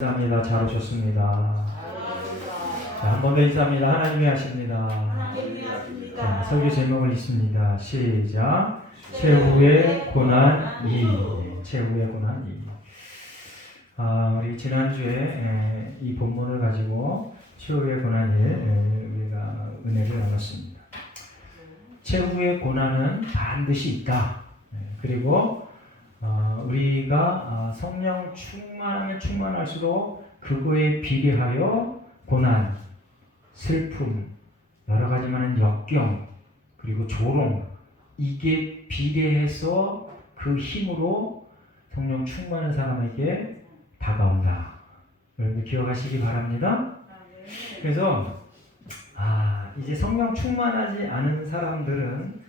감사합니다. 잘 오셨습니다. 자, 한 번 더 인사합니다. 하나님이 하십니다. 자, 설교 제목을 읽습니다. 시작. 최후의 고난 2. 최후의 고난 2. 우리 지난주에 이 본문을 가지고 최후의 고난 1 우리가 은혜를 나눴습니다. 최후의 고난은 반드시 있다. 그리고 우리가 성령 충만하면 충만할수록 그거에 비례하여 고난, 슬픔, 여러 가지 많은 역경, 그리고 조롱, 이게 비례해서 그 힘으로 성령 충만한 사람에게 다가온다. 여러분 기억하시기 바랍니다. 그래서 이제 성령 충만하지 않은 사람들은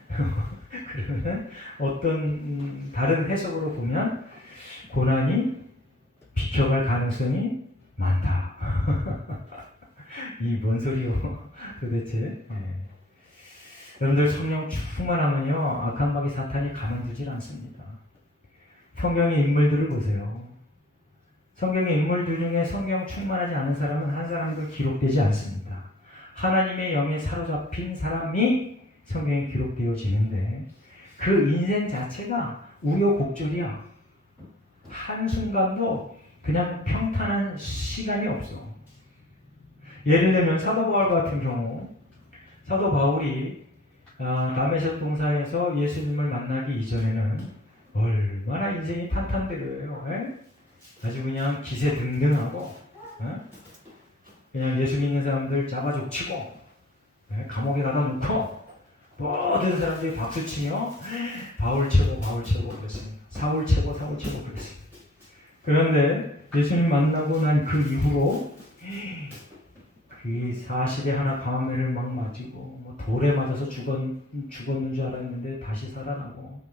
그러면 어떤 다른 해석으로 보면 고난이 비켜갈 가능성이 많다. 이 뭔 소리요? 도대체. 여러분들 성령 충만하면요 악한 마귀 사탄이 가만두질 않습니다. 성경의 인물들을 보세요. 성경의 인물들 중에 성령 충만하지 않은 사람은 한 사람도 기록되지 않습니다. 하나님의 영에 사로잡힌 사람이 성경에 기록되어지는데 그 인생 자체가 우여곡절이야. 한순간도 그냥 평탄한 시간이 없어. 예를 들면 사도 바울 같은 경우, 사도 바울이 다메섹 동산에서 예수님을 만나기 이전에는 얼마나 인생이 탄탄대로예요. 아주 그냥 기세등등하고 그냥 예수 믿는 사람들 잡아족치고 감옥에 가다 놓고 모든 사람들이 박수치며 바울 최고 바울 최고 그랬습니다. 사울 최고 사울 최고 그랬습니다. 그런데 예수님 만나고 난 그 이후로 그 40에 하나 감회를 막 맞고 돌에 맞아서 죽었는 줄 알았는데 다시 살아나고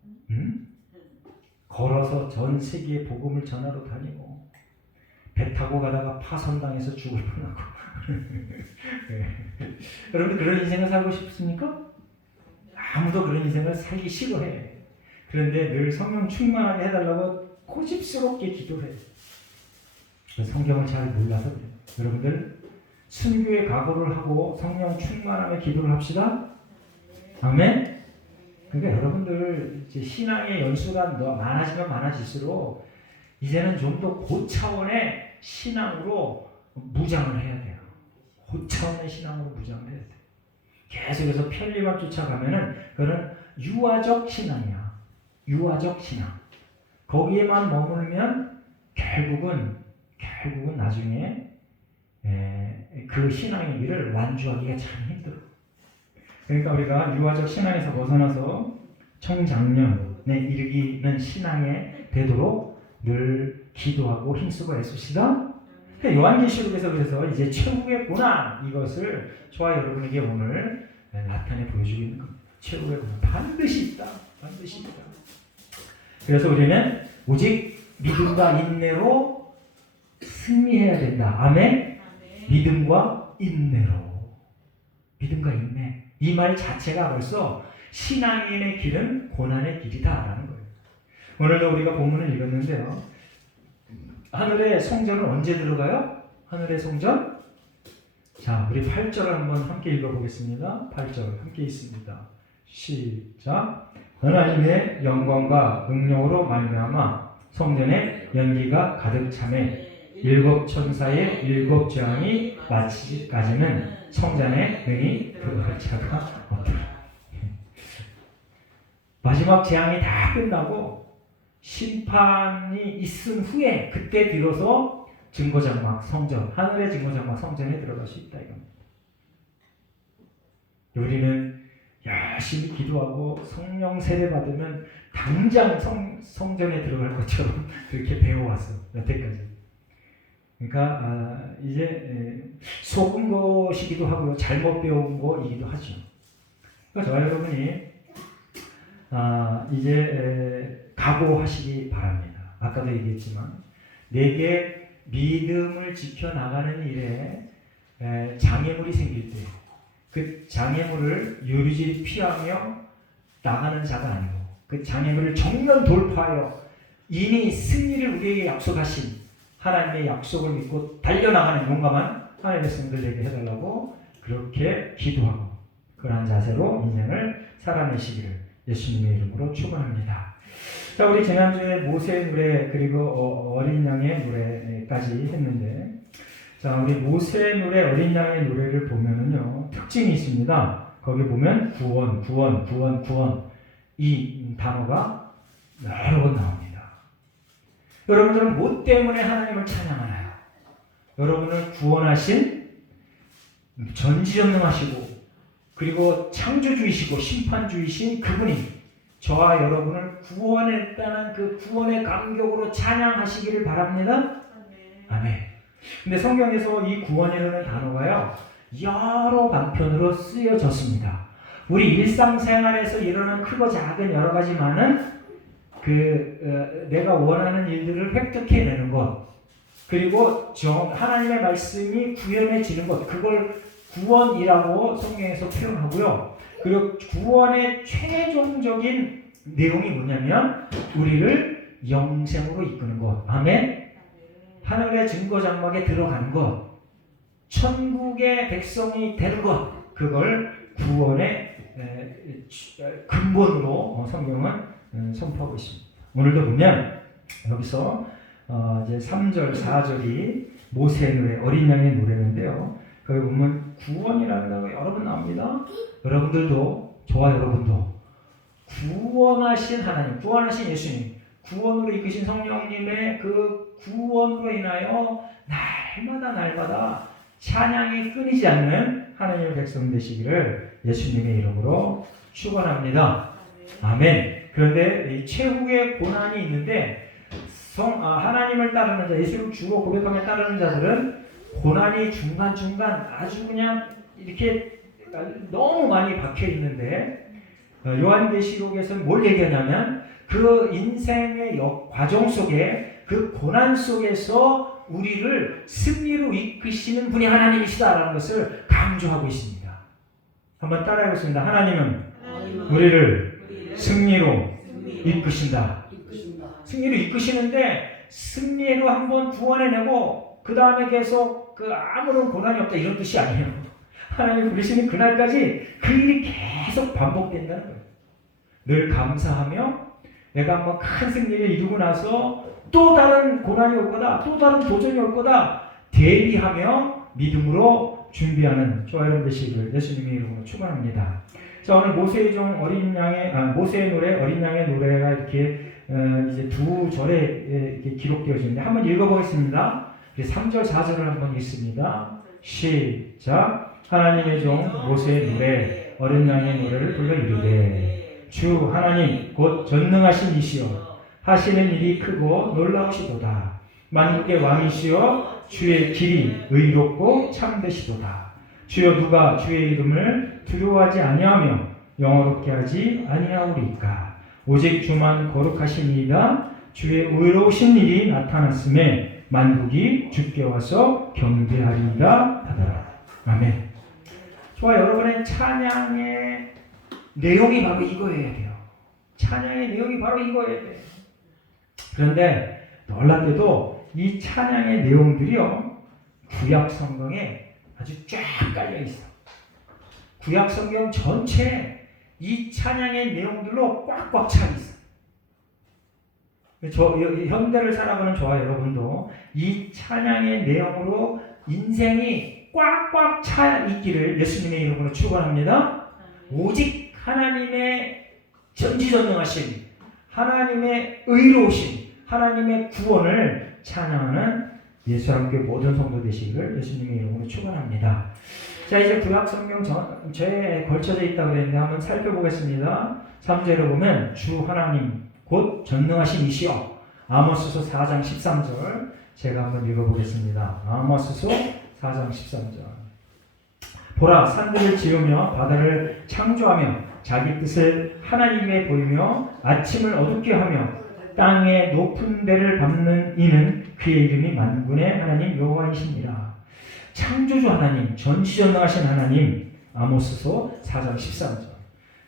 걸어서 전 세계에 복음을 전하러 다니고 배 타고 가다가 파손당해서 죽을 뻔하고 여러분 그런 인생을 살고 싶습니까? 아무도 그런 인생을 살기 싫어해. 그런데 늘 성령 충만하게 해달라고 고집스럽게 기도해. 성경을 잘 몰라서 그래요. 여러분들 순교의 각오를 하고 성령 충만함에 기도를 합시다. 아멘. 그러니까 여러분들 이제 신앙의 연수가 많아지면 많아질수록 이제는 좀 더 고차원의 신앙으로 무장을 해야 돼요. 고차원의 신앙으로 무장을 해야 돼요. 계속해서 편리만 쫓아가면은 그거는 유아적 신앙이야. 유아적 신앙. 거기에만 머물면 결국은 나중에 그 신앙의 길을 완주하기가 참 힘들어. 그러니까 우리가 유아적 신앙에서 벗어나서 청장년에 이르기는 신앙에 되도록 늘 기도하고 힘쓰고 애쓰시다. 요한계시록에서 그래서 이제 최후의 고난 이것을 저와 여러분에게 오늘 나타내 보여주고 있는 겁니다. 최후의 고난 반드시 있다. 반드시 있다. 그래서 우리는 오직 믿음과 인내로 승리해야 된다. 아멘? 믿음과 인내로. 믿음과 인내. 이 말 자체가 벌써 신앙인의 길은 고난의 길이다라는 거예요. 오늘도 우리가 본문을 읽었는데요. 하늘의 성전은 언제 들어가요? 하늘의 성전? 자, 우리 8절을 한번 함께 읽어보겠습니다. 8절 함께 있습니다. 시작. 하나님의 영광과 능력으로 말미암아 성전에 연기가 가득 차매 일곱 천사의 일곱 재앙이 마치기까지는 성전에 능히 들어갈 자가 없더라. 마지막 재앙이 다 끝나고 심판이 있은 후에 그때 비로소 증거장막 성전, 하늘의 증거장막 성전에 들어갈 수 있다 이겁니다. 우리는 열심히 기도하고 성령 세례 받으면 당장 성전에 들어갈 것처럼 그렇게 배워왔어 여태까지. 그러니까 이제 속은 것이기도 하고요, 잘못 배운 거이기도 하죠. 그러니까 저와 여러분이 이제 각오하시기 바랍니다. 아까도 얘기했지만 내게 믿음을 지켜나가는 일에 장애물이 생길 때 그 장애물을 유리질이 피하며 나가는 자가 아니고 그 장애물을 정면 돌파하여 이미 승리를 우리에게 약속하신 하나님의 약속을 믿고 달려나가는 용감한 하나님의 백성들 되게 해달라고 그렇게 기도하고 그러한 자세로 인생을 살아내시기를 예수님의 이름으로 축원합니다. 자, 우리 지난주에 모세의 노래 그리고 어린 양의 노래까지 했는데, 자, 우리 모세의 노래, 어린 양의 노래를 보면은요 특징이 있습니다. 거기 보면 구원, 구원, 구원, 구원 이 단어가 여러 번 나옵니다. 여러분들은 뭐 때문에 하나님을 찬양하나요? 여러분을 구원하신 전지전능하시고 그리고 창조주이시고 심판주이신 그분이 저와 여러분을 구원했다는 그 구원의 감격으로 찬양하시기를 바랍니다. 아멘. 근데 성경에서 이 구원이라는 단어가요 여러 방편으로 쓰여졌습니다. 우리 일상생활에서 일어나는 크고 작은 여러 가지 많은 내가 원하는 일들을 획득해내는 것, 그리고 하나님의 말씀이 구현해지는 것, 그걸 구원이라고 성경에서 표현하고요. 그리고 구원의 최종적인 내용이 뭐냐면 우리를 영생으로 이끄는 것, 아멘. 하늘의 증거장막에 들어가는 것, 천국의 백성이 되는 것, 그걸 구원의 근본으로 성경은 선포하고 있습니다. 오늘도 보면 여기서 이제 3절, 4절이 모세의 노래, 어린 양의 노래인데요. 거기 보면 구원이라는 단어가 여러 번 나옵니다. 여러분들도, 저와 여러분도 구원하신 하나님, 구원하신 예수님, 구원으로 이끄신 성령님의 그 구원으로 인하여 날마다 찬양이 끊이지 않는 하나님의 백성 되시기를 예수님의 이름으로 축원합니다. 아멘. 그런데 이 최후의 고난이 있는데 하나님을 따르는 자, 예수를 주로 고백하며 따르는 자들은 고난이 중간중간 아주 그냥 이렇게 너무 많이 박혀 있는데 요한계시록에서는 뭘 얘기하냐면 그 인생의 과정 속에 그 고난 속에서 우리를 승리로 이끄시는 분이 하나님이시다라는 것을 강조하고 있습니다. 한번 따라해보겠습니다. 하나님은 우리를 승리로 이끄신다. 승리로 이끄시는데 승리로 한번 구원해내고 그 다음에 계속 아무런 고난이 없다 이런 뜻이 아니에요. 하나님 부르시는 그날까지 그 일이 계속 반복된다는 거예요. 늘 감사하며 내가 한번 큰 승리를 이루고 나서 또 다른 고난이 올 거다, 또 다른 도전이 올 거다 대비하며 믿음으로 준비하는 저와 여러분 되시기를 예수님의 이름으로 축원합니다. 자, 오늘 모세의 노래, 어린 양의 노래가 이렇게 이제 두 절에 이렇게 기록되어지는데 한번 읽어보겠습니다. 3절, 4절을 한번 읽습니다. 시작. 하나님의 종 모세의 노래, 어린 양의 노래를 불러 이르되 주 하나님 곧 전능하신 이시여 하시는 일이 크고 놀라우시도다. 만국의 왕이시여 주의 길이 의롭고 참되시도다. 주여 누가 주의 이름을 두려워하지 아니하며 영화롭게 하지 아니하오리까. 오직 주만 거룩하시니이다. 주의 의로우신 일이 나타났음에 만국이 주께 와서 경배하리이다 하더라. 아멘. 저와 여러분의 찬양의 내용이 바로 이거여야 돼요. 찬양의 내용이 바로 이거여야 돼요. 그런데 놀랍게도 이 찬양의 내용들이요 구약 성경에 아주 쫙 깔려 있어. 구약 성경 전체에 이 찬양의 내용들로 꽉꽉 차 있어. 현대를 살아가는 저와 여러분도 이 찬양의 내용으로 인생이 꽉꽉 차 있기를 예수님의 이름으로 축원합니다. 오직 하나님의 전지전능하신 하나님의 의로우신 하나님의 구원을 찬양하는 예수함께 모든 성도 되시기를 예수님의 이름으로 축원합니다. 자, 이제 구약 성경 전체에 걸쳐져 있다고 그랬는데 한번 살펴보겠습니다. 3절에 보면 주 하나님 곧 전능하신 이시여. 아모스서 4장 13절 제가 한번 읽어보겠습니다. 아모스서 4장 13절. 보라, 산들을 지으며 바다를 창조하며 자기 뜻을 하나님께 보이며 아침을 어둡게 하며 땅의 높은 데를 밟는 이는 그의 이름이 만군의 하나님 여호와이시니라. 창조주 하나님, 전지전능하신 하나님. 아모스서 4장 13절.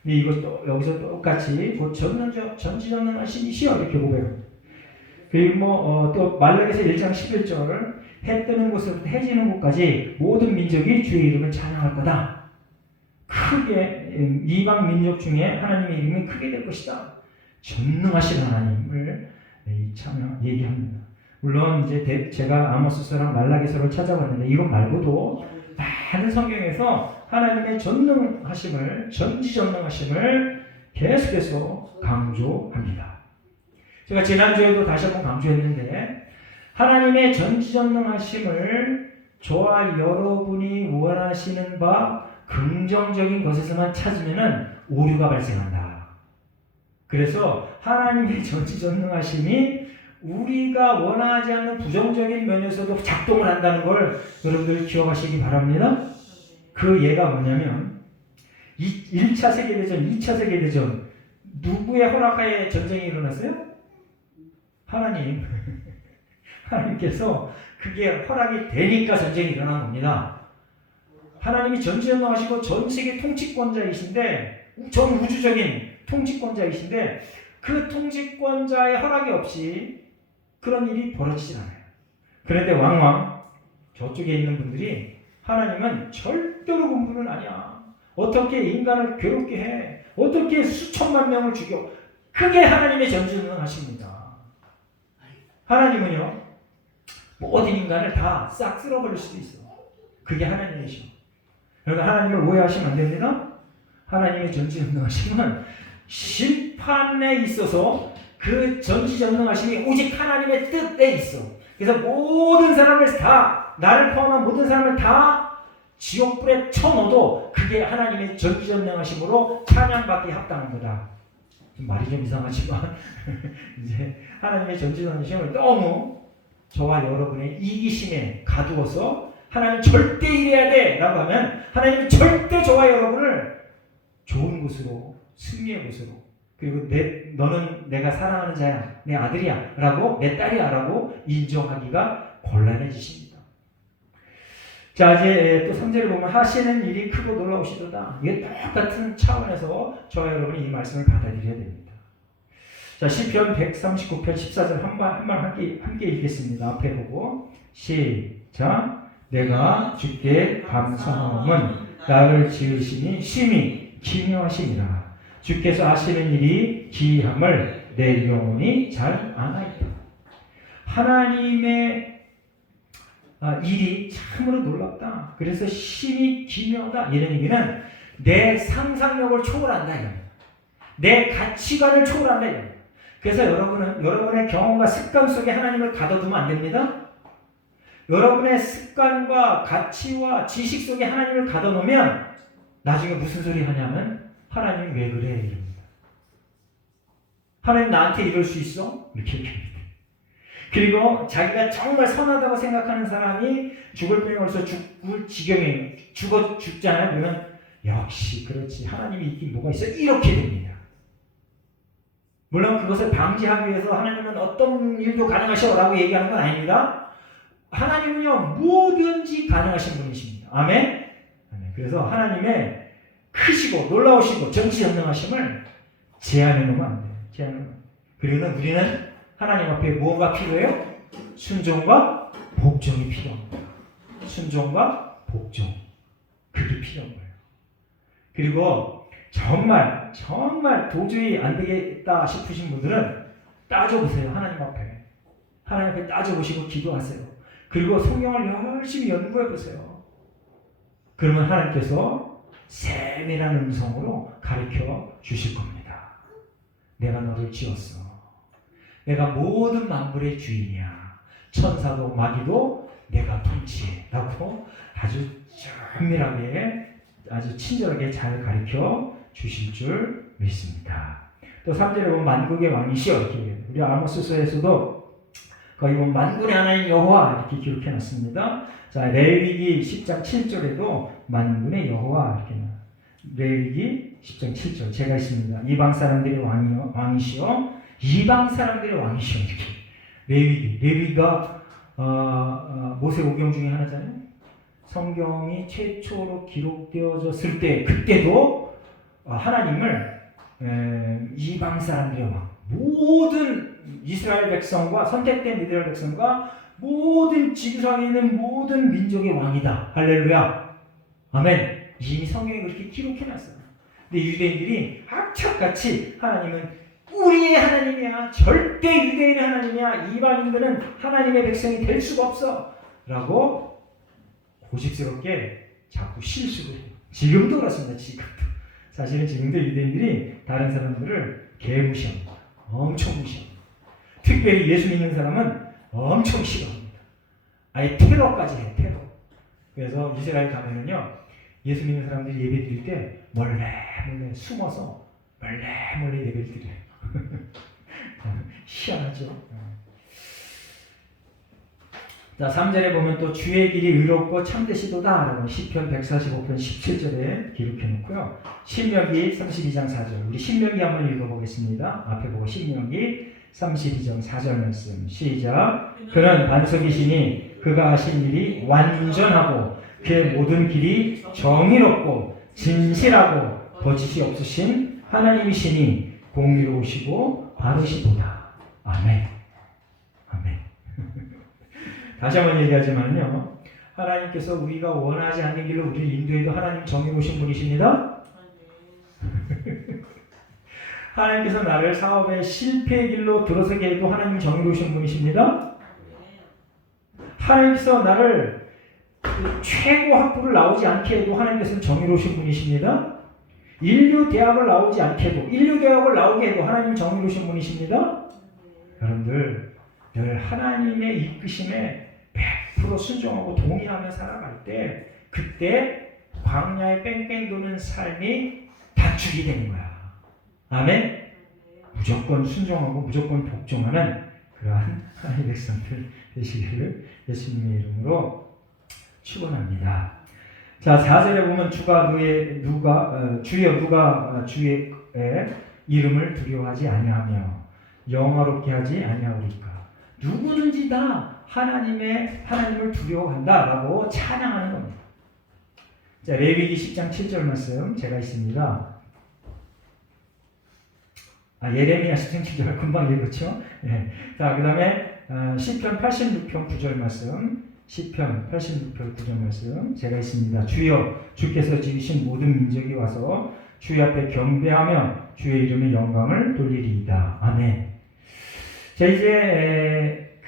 이것도 여기서 똑같이 곧 전지전능하신 이시여 이렇게 고백합니다. 그리고 또 말라기서 1장 11절 해 뜨는 곳으로부터 해 지는 곳까지 모든 민족이 주의 이름을 찬양할 거다. 크게 이방 민족 중에 하나님의 이름이 크게 될 것이다. 전능하신 하나님을 찬양 얘기합니다. 물론 이제 제가 아모스서랑 말라기서를 찾아봤는데 이것 말고도 많은 성경에서 하나님의 전능하심을 전지전능하심을 계속해서 강조합니다. 제가 지난주에도 다시 한번 강조했는데 하나님의 전지전능하심을 저와 여러분이 원하시는 바 긍정적인 것에서만 찾으면 오류가 발생한다. 그래서 하나님의 전지전능하심이 우리가 원하지 않는 부정적인 면에서도 작동을 한다는 걸 여러분들 기억하시기 바랍니다. 그 예가 뭐냐면 1차 세계대전, 2차 세계대전 누구의 허락하에 전쟁이 일어났어요? 하나님. 하나님께서 그게 허락이 되니까 전쟁이 일어난 겁니다. 하나님이 전지전능하시고 전 세계 통치권자이신데 전 우주적인 통치권자이신데 그 통치권자의 허락이 없이 그런 일이 벌어지지 않아요. 그런데 왕왕 저쪽에 있는 분들이 하나님은 절대로 군부는 아니야. 어떻게 인간을 괴롭게 해? 어떻게 수천만 명을 죽여? 그게 하나님의 전지전능하십니다. 하나님은요 모든 인간을 다 싹 쓸어버릴 수도 있어. 그게 하나님이시오. 그러니까 하나님을 오해하시면 안 됩니다. 하나님의 전지전능하심은 심판에 있어서 그 전지전능하심이 오직 하나님의 뜻에 있어. 그래서 모든 사람을 다, 나를 포함한 모든 사람을 다 지옥불에 쳐넣어도 그게 하나님의 전지전능하심으로 찬양받기 합당한 거다. 말이 좀 이상하지만 이제 하나님의 전지전능하심을 너무 저와 여러분의 이기심에 가두어서 하나님 절대 이래야 돼 라고 하면 하나님은 절대 저와 여러분을 좋은 곳으로 승리의 곳으로 그리고 너는 내가 사랑하는 자야 내 아들이야 라고 내 딸이야 라고 인정하기가 곤란해지십니다. 자 이제 또 3절에 보면 하시는 일이 크고 놀라우시도다. 이게 똑같은 차원에서 저와 여러분이 이 말씀을 받아들여야 됩니다. 자 시편 139편 14절 한 말 함께 읽겠습니다. 앞에 보고 시작. 내가 주께 감사함은 나를 지으시니 심히 기묘하시니라. 주께서 하시는 일이 기이함을 내 영혼이 잘 아나이다. 하나님의 일이 참으로 놀랍다. 그래서 심히 기묘하다. 이런 얘기는 내 상상력을 초월한다. 내 가치관을 초월한다. 그래서 여러분은 여러분의 경험과 습관 속에 하나님을 가둬두면 안 됩니다. 여러분의 습관과 가치와 지식 속에 하나님을 가둬놓으면 나중에 무슨 소리 하냐면 하나님 왜 그래? 이럽니다. 하나님 나한테 이럴 수 있어? 이렇게 얘기합니다. 그리고 자기가 정말 선하다고 생각하는 사람이 죽을 병에 걸려서 죽을 지경에 죽잖아요. 그러면 역시 그렇지 하나님이 있긴 뭐가 있어? 이렇게 됩니다. 물론 그것을 방지하기 위해서 하나님은 어떤 일도 가능하셔라고 얘기하는 건 아닙니다. 하나님은요 뭐든지 가능하신 분이십니다. 아멘? 그래서 하나님의 크시고 놀라우시고 전지전능하심을 제한해 놓으면 안 돼요. 그리고 우리는 하나님 앞에 뭐가 필요해요? 순종과 복종이 필요합니다. 순종과 복종 그게 필요한 거예요. 그리고 정말 도저히 안 되겠다 싶으신 분들은 따져보세요. 하나님 앞에 따져보시고 기도하세요. 그리고 성경을 열심히 연구해보세요. 그러면 하나님께서 세밀한 음성으로 가르쳐 주실 겁니다. 내가 너를 지었어. 내가 모든 만물의 주인이야. 천사도 마귀도 내가 통치해. 라고 아주 정밀하게 아주 친절하게 잘 가르쳐 주실 줄 믿습니다. 또 3절에 보면 만국의 왕이시여 이렇게 우리 아모스서에서도 거기 보면 만군의 하나님 여호와 이렇게 기록해 놨습니다. 자 레위기 10장 7절에도 만군의 여호와 이렇게 레위기 10장 7절 제가 있습니다. 이방 사람들의 왕이시여 이방 사람들의 왕이시여 이렇게 레위기가 모세오경 중에 하나잖아요. 성경이 최초로 기록되어졌을 때 그때도 하나님을 이방 사람들의 왕 모든 이스라엘 백성과 선택된 이스라엘 백성과 모든 지구상에 있는 모든 민족의 왕이다. 할렐루야. 아멘. 이미 성경에 그렇게 기록해놨어요. 근데 유대인들이 악착같이 하나님은 우리의 하나님이야. 절대 유대인의 하나님이야. 이방인들은 하나님의 백성이 될 수가 없어. 라고 고집스럽게 자꾸 실수를 해요. 지금도 그렇습니다. 지금도. 사실은 지금도 유대인들이 다른 사람들을 개무시합니다. 엄청 무시합니다. 특별히 예수 믿는 사람은 엄청 싫어합니다. 아예 테러까지 해요. 테러. 그래서 이스라엘 가면은요. 예수 믿는 사람들이 예배 드릴 때 몰래 숨어서 몰래 예배를 드려요. 희한하죠. 자, 3절에 보면 또 주의 길이 의롭고 참되시도다 라고 시편 145편 17절에 기록해 놓고요. 신명기 32장 4절. 우리 신명기 한번 읽어보겠습니다. 앞에 보고 신명기 32장 4절 말씀. 시작. 그는 반석이시니 그가 하신 일이 완전하고 그의 모든 길이 정의롭고 진실하고 거짓이 없으신 하나님이시니 공의로우시고 바르시도다. 아멘. 아멘. 다시 한번 얘기하지만요. 하나님께서 우리가 원하지 않는 길로 우리를 인도해도 하나님 정의로우신 분이십니다. 하나님께서 나를 사업의 실패의 길로 들어서게 해도 하나님 정의로우신 분이십니다. 하나님께서 나를 최고 학부를 나오지 않게 해도 하나님께서는 정의로우신 분이십니다. 인류 대학을 나오지 않게 해도 인류 대학을 나오게 해도 하나님 정의로우신 분이십니다. 여러분들 늘 하나님의 이끄심에 100% 순종하고 동의하며 살아갈 때 그때 광야에 뺑뺑 도는 삶이 단축이 되는 거야. 아멘. 무조건 순종하고 무조건 복종하는 그러한 하나님의 백성들 되시기를 예수님의 이름으로 축원합니다. 자, 4절에 보면 주여 누가 주의 이름을 두려워하지 아니하며 영화롭게 하지 아니하오리까. 누구든지 다 하나님을 두려워한다라고 찬양하는 겁니다. 자, 레위기 10장 7절 말씀 제가 있습니다. 예레미야 10장 7절 금방 읽었죠? 네. 자, 그 다음에 시편 86편 9절 말씀, 시편 86편 9절 말씀 제가 있습니다. 주여 주께서 지으신 모든 민족이 와서 주의 앞에 경배하며 주의 이름의 영광을 돌리리이다. 아멘. 자, 이제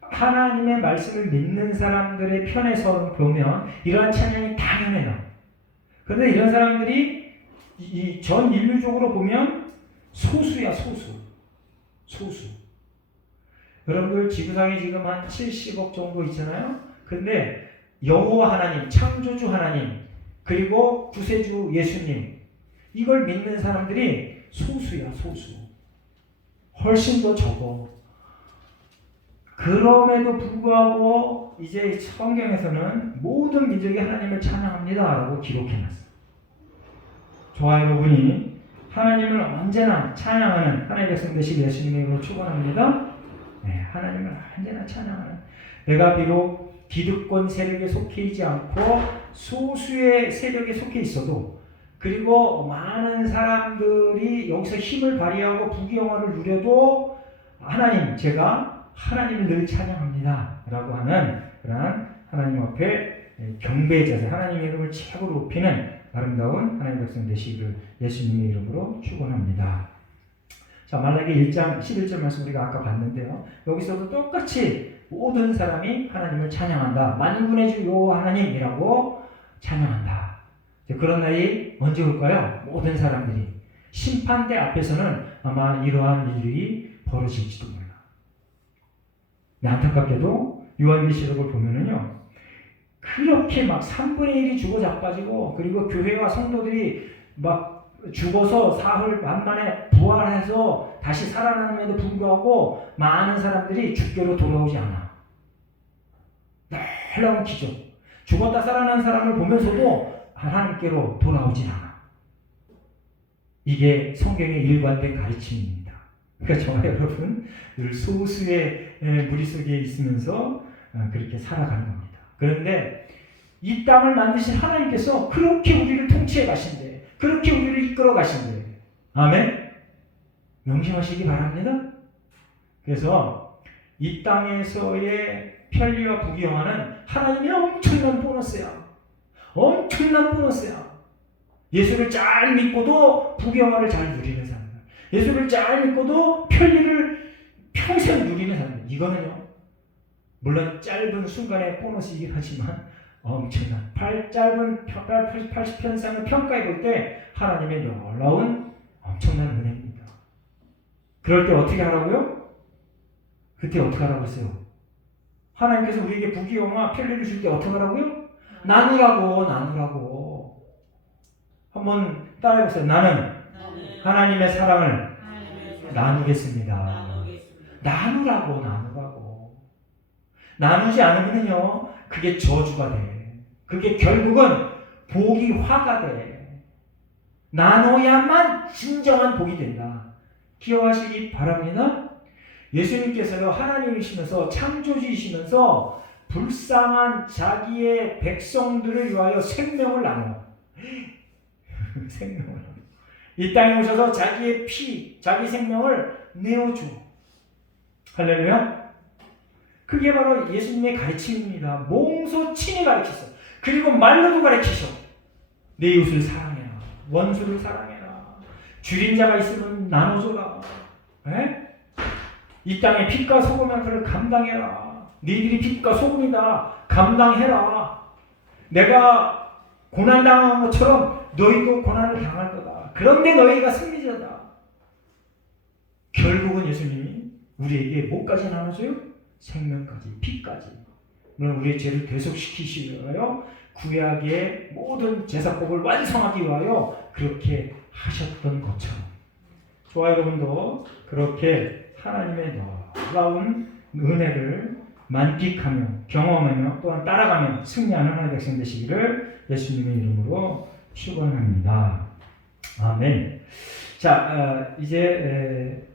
하나님의 말씀을 믿는 사람들의 편에서 보면 이러한 찬양이 당연해요. 그런데 이런 사람들이 전 인류적으로 보면 소수야, 소수. 여러분들 지구상에 지금 한 70억 정도 있잖아요. 근데 여호와 하나님, 창조주 하나님, 그리고 구세주 예수님 이걸 믿는 사람들이 소수야, 소수. 훨씬 더 적어. 그럼에도 불구하고 이제 성경에서는 모든 민족이 하나님을 찬양합니다 라고 기록해놨어요. 저와 여러분이 하나님을 언제나 찬양하는 하나님의 백성 되시길 예수님의 이름으로 축원합니다. 네, 하나님을 언제나 찬양하는, 내가 비록 기득권 세력에 속해 있지 않고 소수의 세력에 속해 있어도, 그리고 많은 사람들이 여기서 힘을 발휘하고 부귀영화를 누려도 하나님, 제가 하나님을 늘 찬양합니다 라고 하는 그러한 하나님 앞에 경배의 자세, 하나님의 이름을 최고로 높이는 아름다운 하나님의 백성 되시기를 예수님의 이름으로 축원합니다. 자, 말라기 1장 11절 말씀 우리가 아까 봤는데요. 여기서도 똑같이 모든 사람이 하나님을 찬양한다. 만군의 주 여호와 하나님이라고 찬양한다. 그런 날이 언제 올까요? 모든 사람들이. 심판대 앞에서는 아마 이러한 일이 벌어질지도 몰라. 안타깝게도 요한계시록을 보면은요, 그렇게 막 3분의 1이 죽어 자빠지고, 그리고 교회와 성도들이 막 죽어서 사흘 만에 부활해서 다시 살아나는데도 불구하고 많은 사람들이 주께로 돌아오지 않아. 놀라운 기적. 죽었다 살아난 사람을 보면서도 하나님께로 돌아오지 않아. 이게 성경의 일관된 가르침입니다. 그러니까 저와 여러분 늘 소수의 무리 속에 있으면서 그렇게 살아가는 겁니다. 그런데 이 땅을 만드신 하나님께서 그렇게 우리를 통치해 가신대. 그렇게 우리를 이끌어 가신대. 아멘. 명심하시기 바랍니다. 그래서 이 땅에서의 편리와 부귀영화는 하나님의 엄청난 보너스야. 엄청난 보너스야. 예수를 잘 믿고도 부귀영화를 잘 누리는 사람들, 예수를 잘 믿고도 편리를 평생 누리는 사람들, 이거는요, 물론 짧은 순간의 보너스이긴 하지만 엄청난 짧은 80편상을 평가해 볼 때 하나님의 놀라운 엄청난 은혜입니다. 그럴 때 어떻게 하라고요? 그때 어떻게 하라고 했어요? 하나님께서 우리에게 부귀영화 편리를 줄 때 어떻게 하라고요? 나누라고. 한번 따라해보세요. 나는 하나님의 사랑을 나누겠습니다. 나누라고. 나누지 않으면요, 그게 저주가 돼. 그게 결국은 복이 화가 돼. 나눠야만 진정한 복이 된다. 기억하시기 바랍니다. 예수님께서요, 하나님이시면서 창조주이시면서 불쌍한 자기의 백성들을 위하여 생명을 나눠. 생명을 이 땅에 오셔서 자기의 피, 자기 생명을 내어줘. 할렐루야. 그게 바로 예수님의 가르침입니다. 몸소 친히 가르치셔. 그리고 말로도 가르치셔. 내 이웃을 사랑해라. 원수를 사랑해라. 줄인 자가 있으면 나눠줘라. 에? 이 땅에 빛과 소금의 그를 감당해라. 너희들이 빛과 소금이다. 감당해라. 내가 고난당한 것처럼 너희도 고난을 당할 거다. 그런데 너희가 승리자다. 결국은 예수님이 우리에게 뭐까지 나눠줘요? 생명까지, 피까지. 물론 우리의 죄를 대속시키시기 위하여 구약의 모든 제사법을 완성하기 위하여 그렇게 하셨던 것처럼, 저와 여러분도 그렇게 하나님의 놀라운 은혜를 만끽하며 경험하며 또한 따라가며 승리하는 하나님의 백성 되시기를 예수님의 이름으로 축원합니다. 아멘. 자, 이제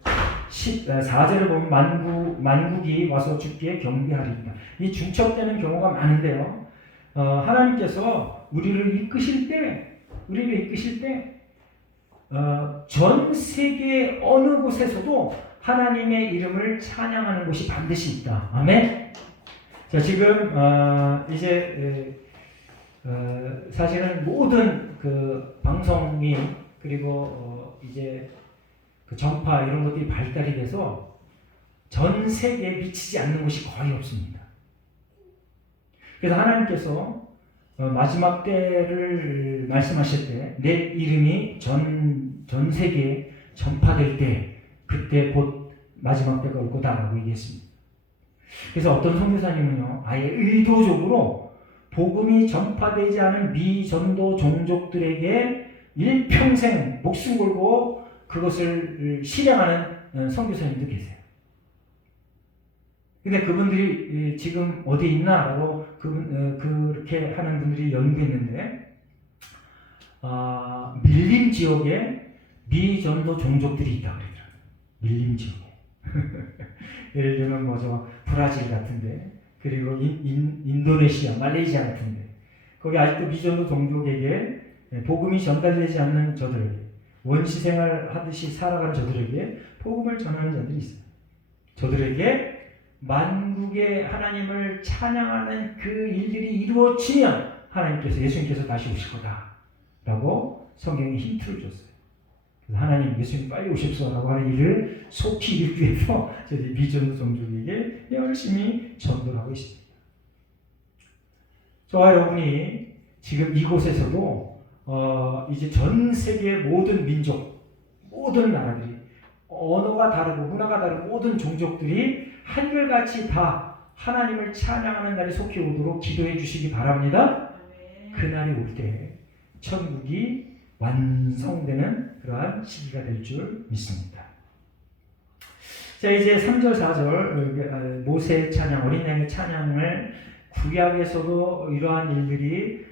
14절을 보면 만국이 와서 주께 경배하리이다. 이 중첩되는 경우가 많은데요. 하나님께서 우리를 이끄실 때 전 세계 어느 곳에서도 하나님의 이름을 찬양하는 곳이 반드시 있다. 아멘. 자, 지금 이제 사실은 모든 그 방송이 그리고 이제 그 전파 이런 것들이 발달이 돼서 전 세계에 미치지 않는 곳이 거의 없습니다. 그래서 하나님께서 마지막 때를 말씀하실 때 내 이름이 전 세계에 전파될 때 그때 곧 마지막 때가 올 거다라고 얘기했습니다. 그래서 어떤 선교사님은요, 아예 의도적으로 복음이 전파되지 않은 미전도 종족들에게 일평생 목숨 걸고 그것을 실행하는 선교사님도 계세요. 근데 그분들이 지금 어디 있나라고 그렇게 하는 분들이 연구했는데, 밀림 지역에 미전도 종족들이 있다 그러더라고요. 밀림 지역에. 예를 들면 뭐죠, 브라질 같은데, 그리고 인도네시아, 말레이시아 같은데, 거기 아직도 미전도 종족에게 복음이 전달되지 않는 저들에게, 원시 생활 하듯이 살아가는 저들에게 복음을 전하는 자들이 있어요. 저들에게 만국의 하나님을 찬양하는 그 일들이 이루어지면 하나님께서, 예수님께서 다시 오실 거다라고 성경에 힌트를 줬어요. 그래서 하나님, 예수님 빨리 오십시오라고 하는 일을 속히 이루기 위해서 저희 미전도 종족에게 열심히 전도를 하고 있습니다. 저와 여러분이 지금 이곳에서도 이제 전 세계 모든 민족, 모든 나라들이, 언어가 다르고 문화가 다르고 모든 종족들이 한결같이 다 하나님을 찬양하는 날이 속히 오도록 기도해 주시기 바랍니다. 그날이 올 때 천국이 완성되는 그러한 시기가 될 줄 믿습니다. 자, 이제 3절 4절 모세의 찬양, 어린 양의 찬양을 구약에서도 이러한 일들이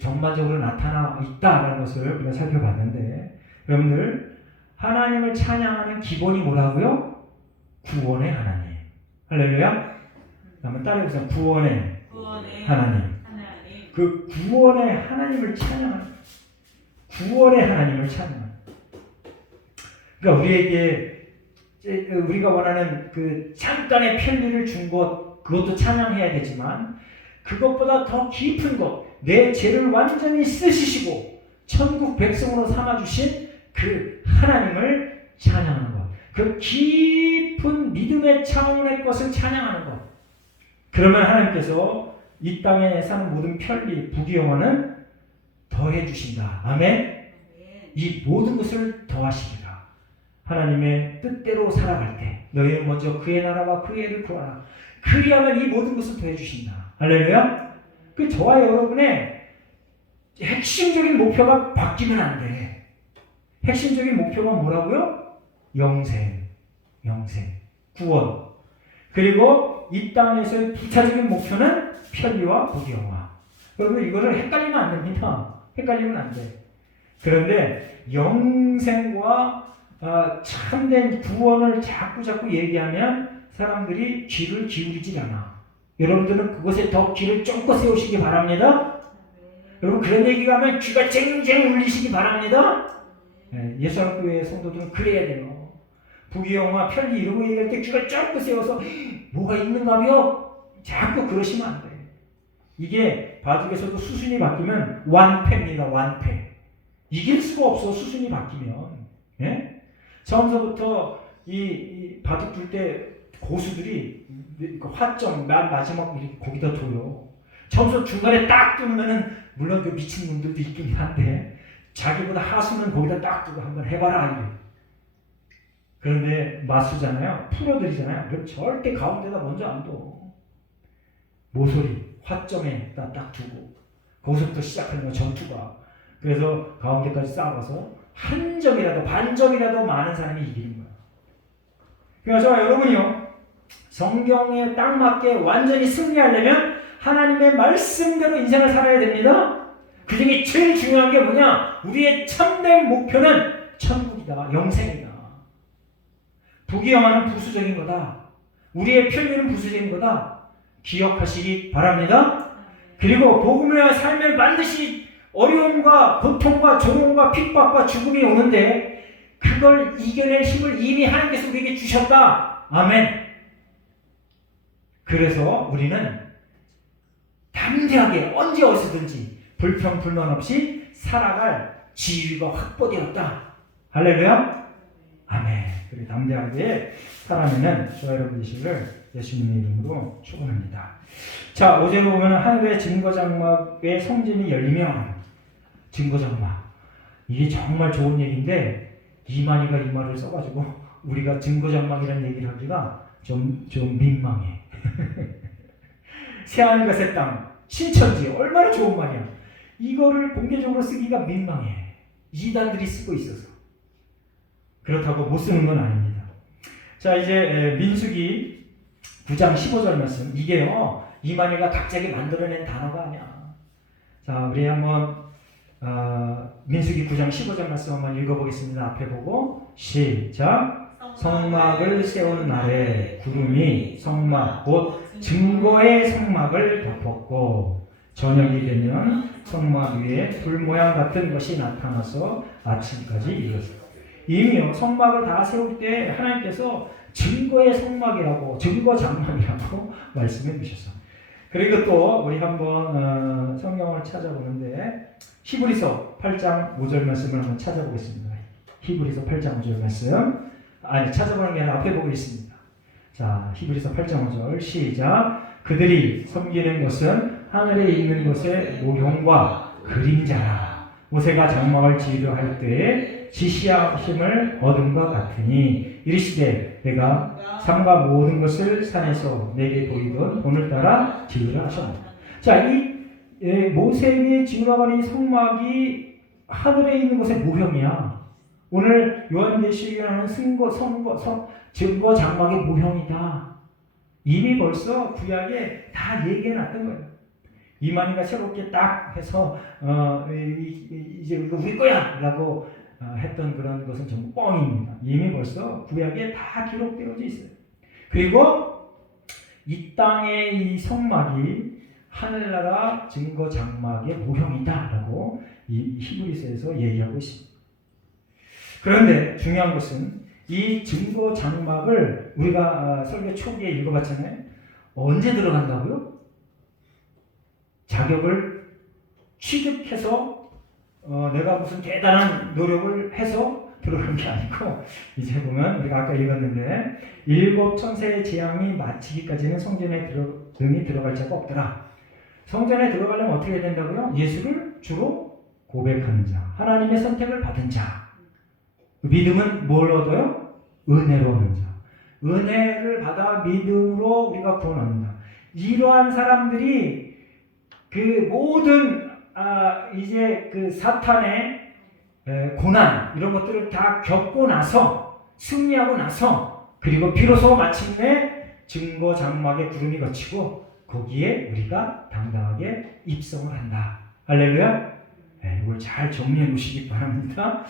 전반적으로 나타나 있다라는 것을 우리가 살펴봤는데, 여러분들, 하나님을 찬양하는 기본이 뭐라고요? 구원의 하나님. 할렐루야. 한번 따라해보세요. 구원의 하나님. 그 구원의 하나님을 찬양하는, 구원의 하나님을 찬양하는. 그러니까 우리에게 우리가 원하는 그 잠깐의 편리를 준 것, 그것도 찬양해야 되지만 그것보다 더 깊은 것, 내 죄를 완전히 쓰시고 천국 백성으로 삼아주신 그 하나님을 찬양하는 것, 그 깊은 믿음의 차원의 것을 찬양하는 것. 그러면 하나님께서 이 땅에 사는 모든 편리, 부귀영화는 더해 주신다. 아멘. 이 모든 것을 더하십니다. 하나님의 뜻대로 살아갈 때 너희는 먼저 그의 나라와 그의 의를 구하라. 그리하면 이 모든 것을 더해 주신다. 할렐루야. 그 저와 여러분의 핵심적인 목표가 바뀌면 안 돼. 핵심적인 목표가 뭐라고요? 영생, 구원. 그리고 이 땅에서의 부차적인 목표는 편리와 부귀영화. 여러분 이거를 헷갈리면 안 됩니다. 헷갈리면 안 돼. 그런데 영생과 참된 구원을 자꾸 얘기하면 사람들이 귀를 기울이질 않아. 여러분들은 그것에 더 귀를 쫑긋 세우시기 바랍니다. 여러분 그런 얘기가 하면 귀가 쨍쨍 울리시기 바랍니다. 예수님교회 성도들은 그래야 돼요. 부귀영화, 편리 이런 거 얘기할 때 귀가 쫑긋 세워서 뭐가 있는가요? 자꾸 그러시면 안 돼. 이게 바둑에서도 수순이 바뀌면 완패입니다. 완패. 이길 수가 없어. 수순이 바뀌면. 예? 처음서부터 이 바둑 둘 때 고수들이 화점 맨 마지막 이렇게 거기다 둬요. 처음부터 중간에 딱 두면은 물론 그 미친 놈들도 있긴 한데 자기보다 하수는 거기다 딱 두고 한번 해봐라 이래. 그런데 마수잖아요. 프로들이잖아요. 그럼 절대 가운데다 먼저 안 둬. 모서리 화점에 딱 두고 거기서부터 시작하는 거 전투가. 그래서 가운데까지 쌓아서 한 점이라도 반점이라도 많은 사람이 이기는 거예요. 그래서 여러분이요 성경에 딱 맞게 완전히 승리하려면 하나님의 말씀대로 인생을 살아야 됩니다. 그 중에 제일 중요한 게 뭐냐? 우리의 참된 목표는 천국이다. 영생이다. 부귀영화는 부수적인 거다. 우리의 편리는 부수적인 거다. 기억하시기 바랍니다. 그리고 복음의 삶을 반드시 어려움과 고통과 조롱과 핍박과 죽음이 오는데 그걸 이겨낼 힘을 이미 하나님께서 우리에게 주셨다. 아멘. 그래서 우리는 담대하게 언제 어디서든지 불평 불만 없이 살아갈 지위가 확보되었다. 할렐루야. 아멘. 그리고 담대하게 살아내는 저와 여러분 되시기를 예수님의 이름으로 축원합니다. 자, 5절에 보면 하늘의 증거장막의 성전이 열리면 증거장막. 이게 정말 좋은 얘기인데 이만희가 이 말을 써가지고 우리가 증거장막이라는 얘기를 하기가 좀 민망해. 새하늘과 새 땅, 신천지 얼마나 좋은 말이야. 이거를 공개적으로 쓰기가 민망해. 이단들이 쓰고 있어서. 그렇다고 못 쓰는 건 아닙니다. 자, 이제 민수기 9장 15절 말씀. 이게요 이만희가 갑자기 만들어낸 단어가 아니야. 자, 우리 한번 민수기 9장 15절 말씀 한번 읽어보겠습니다. 앞에 보고 시작. 성막을 세운 날에 구름이 성막 곧 증거의 성막을 덮었고 저녁이 되면 성막 위에 불 모양 같은 것이 나타나서 아침까지 이르렀다. 이미요 성막을 다 세울 때 하나님께서 증거의 성막이라고 증거장막이라고 말씀해 주셨어요. 그리고 또 우리 한번 성경을 찾아보는데 히브리서 8장 5절 말씀을 한번 찾아보겠습니다. 히브리서 8장 5절 말씀. 아니 찾아보는 게 아니라 앞에 보고 있습니다. 자, 히브리서 8장 5절 시작. 그들이 섬기는 것은 하늘에 있는 것의 모형과 그림자라. 모세가 장막을 지으려 할 때에 지시하심을 얻음과 같으니 이르시되 내가 산과 모든 것을 산에서 내게 보이던 오늘따라 지으라 하셨다. 자, 이 모세에게 지으라고 하는 성막이 하늘에 있는 것의 모형이야. 오늘 요한계시록이라는 증거 장막의 모형이다. 이미 벌써 구약에 다 얘기해놨던 거예요. 이만희가 새롭게 딱 해서 이제 이거 우리 거야 라고 했던 그런 것은 전부 뻥입니다. 이미 벌써 구약에 다 기록되어져 있어요. 그리고 이 땅의 이 성막이 하늘나라 증거 장막의 모형이다 라고 이 히브리서에서 얘기하고 있습니다. 그런데 중요한 것은 이 증거 장막을 우리가 설교 초기에 읽어봤잖아요. 언제 들어간다고요? 자격을 취득해서 내가 무슨 대단한 노력을 해서 들어간 게 아니고, 이제 보면 우리가 아까 읽었는데 7 천사의 재앙이 마치기까지는 성전에 등이 들어갈 자가 없더라. 성전에 들어가려면 어떻게 해야 된다고요? 예수를 주로 고백하는 자, 하나님의 선택을 받은 자. 믿음은 뭘 얻어요? 은혜로 얻는 자. 은혜를 받아 믿음으로 우리가 구원합니다. 이러한 사람들이 그 모든 이제 그 사탄의 고난 이런 것들을 다 겪고 나서, 승리하고 나서, 그리고 비로소 마침내 증거 장막에 구름이 걷히고 거기에 우리가 당당하게 입성을 한다. 할렐루야. 이걸 잘 정리해 놓으시기 바랍니다.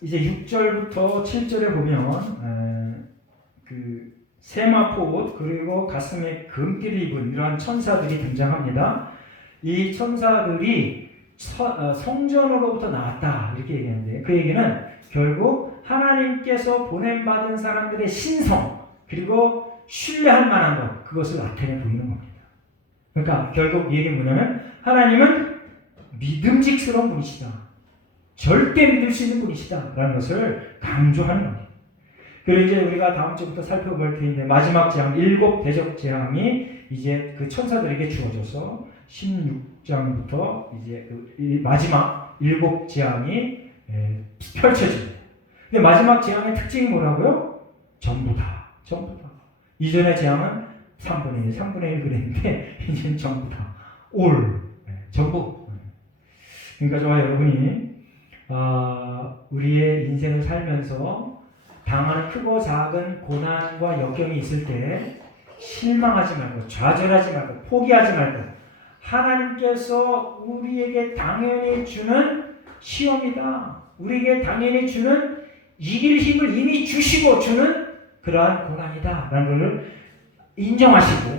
이제 6절부터 7절에 보면 그 세마포 옷 그리고 가슴에 금띠를 입은 이러한 천사들이 등장합니다. 이 천사들이 성전으로부터 나왔다 이렇게 얘기하는데, 그 얘기는 결국 하나님께서 보냄받은 사람들의 신성 그리고 신뢰할 만한 것, 그것을 나타내 보이는 겁니다. 그러니까 결국 이 얘기는 뭐냐면 하나님은 믿음직스러운 분이시다, 절대 믿을 수 있는 분이시다 라는 것을 강조하는 겁니다. 그리고 이제 우리가 다음 주부터 살펴볼 텐데, 마지막 재앙 7 대적 재앙이 이제 그 천사들에게 주어져서 16장부터 이제 그 마지막 7 재앙이 펼쳐집니다. 근데 마지막 재앙의 특징이 뭐라고요? 전부 다. 이전의 재앙은 3분의 1 그랬는데 이제는 전부 다. 전부. 그러니까 저와 여러분이 우리의 인생을 살면서 당하는 크고 작은 고난과 역경이 있을 때 실망하지 말고, 좌절하지 말고, 포기하지 말고, 하나님께서 우리에게 당연히 주는 시험이다, 우리에게 당연히 주는 이길 힘을 이미 주시고 주는 그러한 고난이다 라는 것을 인정하시고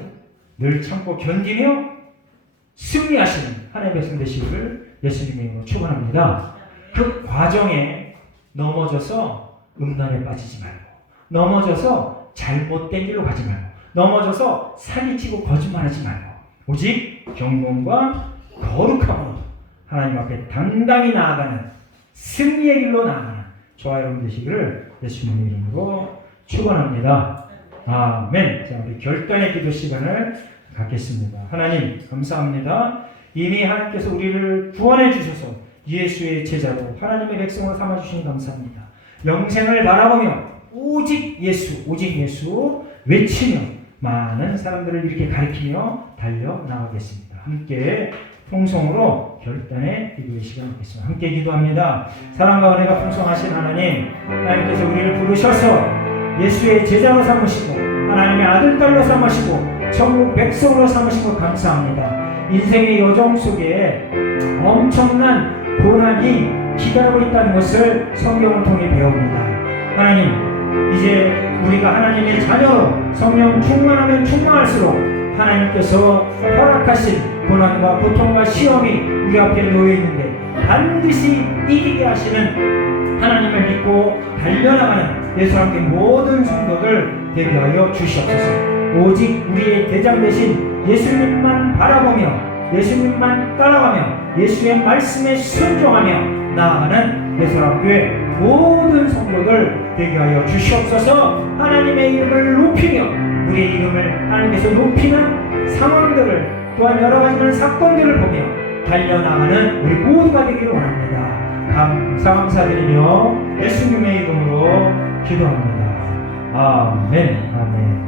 늘 참고 견디며 승리하시는 하나님의 백성 되시기를 예수님의 이름으로 축원합니다. 그 과정에 넘어져서 음란에 빠지지 말고, 넘어져서 잘못된 길로 가지 말고, 넘어져서 사기치고 거짓말하지 말고, 오직 경건과 거룩함으로 하나님 앞에 당당히 나아가는 승리의 길로 나아가는 저와 여러분 되시기를 예수님의 이름으로 축원합니다. 아멘. 자, 우리 결단의 기도 시간을 갖겠습니다. 하나님 감사합니다. 이미 하나님께서 우리를 구원해 주셔서 예수의 제자로 하나님의 백성으로 삼아 주시니 감사합니다. 영생을 바라보며 오직 예수 외치며 많은 사람들을 이렇게 가리키며 달려나가겠습니다. 함께 통성으로 결단의 기도의 시간을 갖겠습니다. 함께 기도합니다. 사랑과 은혜가 풍성하신 하나님께서 우리를 부르셔서 예수의 제자로 삼으시고 하나님의 아들 딸로 삼으시고 천국 백성으로 삼으신 것 감사합니다. 인생의 여정 속에 엄청난 고난이 기다리고 있다는 것을 성경을 통해 배웁니다. 하나님, 이제 우리가 하나님의 자녀로 성령 충만하면 충만할수록 하나님께서 허락하신 고난과 고통과 시험이 우리 앞에 놓여 있는데 반드시 이기게 하시는 하나님을 믿고 달려나가는 예수 함께 모든 성도들 되게 하여 주시옵소서. 오직 우리의 대장 되신 예수님만 바라보며 예수님만 따라가며 예수의 말씀에 순종하며 나아가는 예수님교회 모든 성도들 되게 하여 주시옵소서. 하나님의 이름을 높이며 우리의 이름을 하나님께서 높이는 상황들을 또한 여러 가지 사건들을 보며 달려나가는 우리 모두가 되기를 원합니다. 감사드리며 예수님의 이름으로 기도합니다. 아멘.